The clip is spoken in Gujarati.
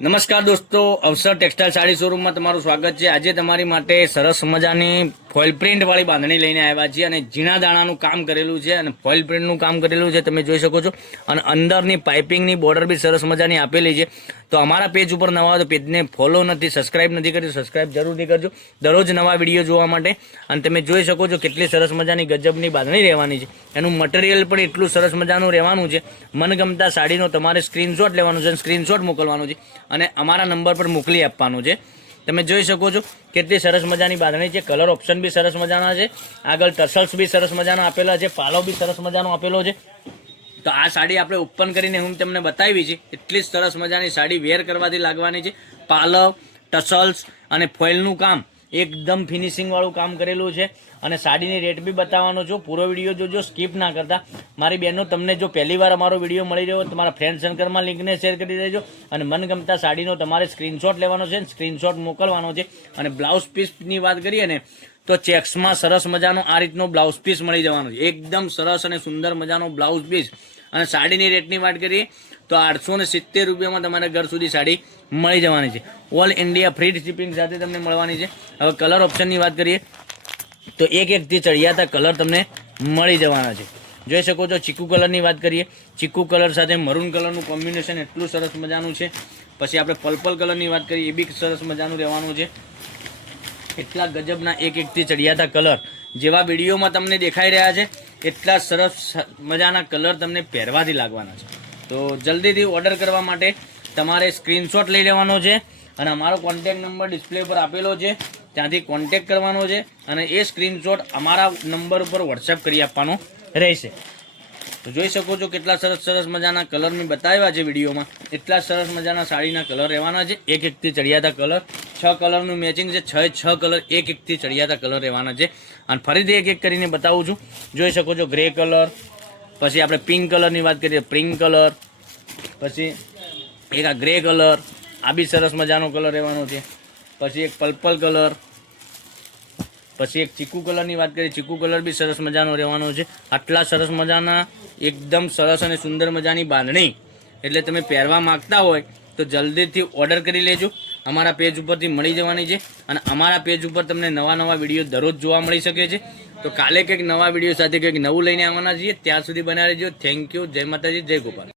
નમસ્કાર દોસ્તો અવસર ટેક્સટાઇલ સાડી શોરૂમમાં તમારું સ્વાગત છે. આજે તમારી માટે સરસ મજાની ફોઇલ પ્રિન્ટ વાળી બાંધણી લઈને આવ્યા છીએ અને ઝીણા દાણાનું કામ કરેલું છે અને ફોઇલ પ્રિન્ટનું કામ કરેલું છે, તમે જોઈ શકો છો. અને અંદરની પાઇપિંગની બોર્ડર બી સરસ મજાની આપેલી છે. તો અમારા પેજ ઉપર નવા તો પેજને ફોલો નથી, સબસ્ક્રાઇબ નથી કર્યું સબસ્ક્રાઇબ જરૂરથી કરજો. દરરોજ નવા વીડિયો જોવા માટે અને તમે જોઈ શકો છો કેટલી સરસ મજાની ગજબની બાંધણી રહેવાની છે. એનું મટીરિયલ પણ એટલું સરસ મજાનું રહેવાનું છે. મનગમતા સાડીનો તમારે સ્ક્રીનશોટ લેવાનું છે સ્ક્રીનશોટ મોકલવાનું છે. અને અમારા નંબર પર મોકલી આપવાનું છે. તમે જોઈ શકો છો કેટલી સરસ મજાની બાંધણી છે. કલર ઓપ્શન બી સરસ મજાના છે. આગળ ટસલ્સ બી સરસ મજાના આપેલા છે. પાલો બી સરસ મજાનો આપેલો છે. તો આ સાડી આપણે ઓપન કરીને હું તમને બતાવી છે. એટલી સરસ મજાની સાડી વેર કરવાથી લાગવાની છે. પાલવ ટસલ્સ અને ફોઇલનું કામ એકદમ ફિનિશિંગ વાળું કામ કરેલું છે. અને સાડીની રેટ બી બતાવવાનો છું. પૂરો વીડિયો જોજો સ્કીપ ના કરતા. મારી બહેનો તમને જો પહેલી વાર અમારો વીડિયો મળી રહ્યો તમારા ફ્રેન્ડ સર્કલમાં લિંકને શેર કરી દેજો. અને મનગમતા સાડીનો તમારે સ્ક્રીનશોટ લેવાનો છે સ્ક્રીનશોટ મોકલવાનો છે. અને બ્લાઉઝ પીસની વાત કરીએ ને, તો ચેક્સમાં સરસ મજાનો આ રીતનો બ્લાઉઝ પીસ મળી જવાનો છે. એકદમ સરસ અને સુંદર મજાનો બ્લાઉઝ પીસ અને સાડીની રેટની વાત કરીએ, તો આઠસો ને સિત્તેર રૂપિયામાં તમારે ઘર સુધી સાડી મળી જવાની છે. ઓલ ઇન્ડિયા ફ્રી શિપિંગ સાથે તમને મળવાની છે. હવે કલર ઓપ્શનની વાત કરીએ, તો એક એકથી ચડિયાતા કલર તમને મળી જવાના છે. જોઈ શકો છો ચીકુ કલરની વાત કરીએ, ચીકુ કલર સાથે મરૂન કલરનું કોમ્બિનેશન એટલું સરસ મજાનું છે. પછી આપણે પર્પલ કલરની વાત કરીએ, એ બી સરસ મજાનું રહેવાનું છે. એટલા ગજબના એક એકથી ચડિયાતા કલર જેવા વિડીયોમાં તમને દેખાઈ રહ્યા છે. એટલા સરસ મજાના કલર તમને પહેરવાથી લાગવાના છે. તો જલ્દીથી ઓર્ડર કરવા માટે તમારે સ્ક્રીનશોટ લઈ લેવાનો છે અને અમારો કોન્ટેક નંબર ડિસ્પ્લે પર આપેલો છે. ત્યાંથી કોન્ટેક કરવાનો છે અને એ સ્ક્રીનશોટ અમારા નંબર ઉપર વોટ્સએપ કરી આપવાનો રહેશે. તો જોઈ શકો છો કેટલા સરસ સરસ મજાના કલર મેં બતાવ્યા છે વિડીયોમાં. એટલા સરસ મજાના સાડીના કલર રહેવાના છે. એક એકથી ચડિયાતા કલર છ કલરનું મેચિંગ છે. છ છ કલર એક એકથી ચડિયાતા કલર રહેવાના છે. અને ફરીથી એક એક કરીને બતાવું છું. જોઈ શકો છો ગ્રે કલર પછી આપણે પિંક કલરની વાત કરીએ પિંક કલર પછી એક આ ગ્રે કલર આ બી સરસ મજાનો કલર રહેવાનો છે. પછી એક પર્પલ કલર પછી એક ચીકુ કલરની વાત કરીએ, ચીકુ કલર બી સરસ મજાનો રહેવાનો છે. આટલા સરસ મજાના, એકદમ સરસ અને સુંદર મજાની બાંધણી. એટલે તમે પહેરવા માંગતા હોય તો જલ્દીથી ઓર્ડર કરી લેજો. અમારા પેજ ઉપરથી મળી જવાની છે અને અમારા પેજ ઉપર તમને નવા નવા વીડિયો દરરોજ જોવા મળી શકે છે. તો કાલે કંઈક નવા વીડિયો સાથે કંઈક નવું લઈને આવવાના છીએ. ત્યાં સુધી બનાવી રહેજો થેન્ક યુ જય માતાજી. જય ગોપાલ.